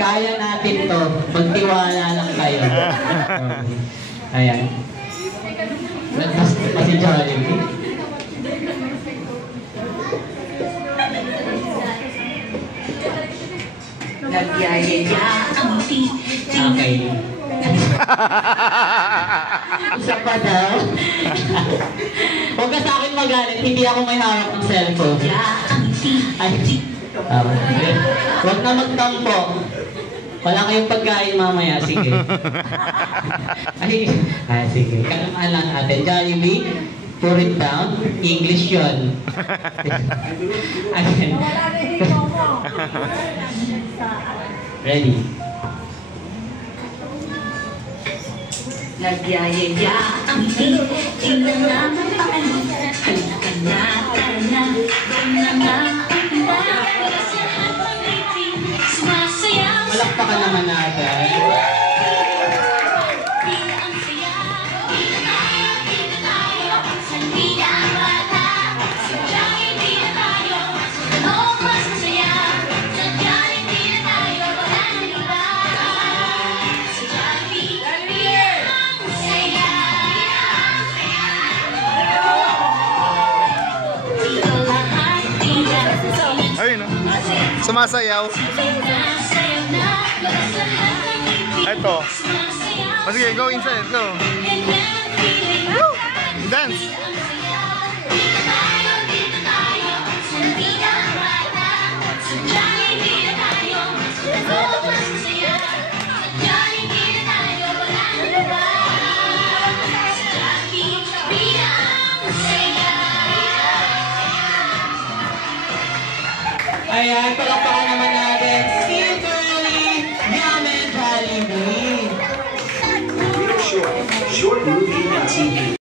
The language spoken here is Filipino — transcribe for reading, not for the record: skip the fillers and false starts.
Kaya natin to. Magtiwala lang kayo. Ayan. Nagpas pa si Jollibee. Nagyayaya ang Okay. Isa pa daw. Huwag ka sa akin magalit, hindi ako may hawak ng cellphone. Ay, huwag na magtampo. Wala kayong pagkain mamaya, sige. Ay, sige. Kalamaan lang natin. Jollibee, pour it down. English yun. Again. Ready? Nagyayaya ang tingnan naman paalit. Halika na, tara na, doon na nga ang para sa lahat ng meeting. Sumasayaw. Malakpakan naman natin. Ayun, no? Sumasayaw. Ito. Oh, sige, go inside. Go. Woo! Dance. Ayan, palakpakan naman natin si Curly Yamen Jollibee. Short movie and TV.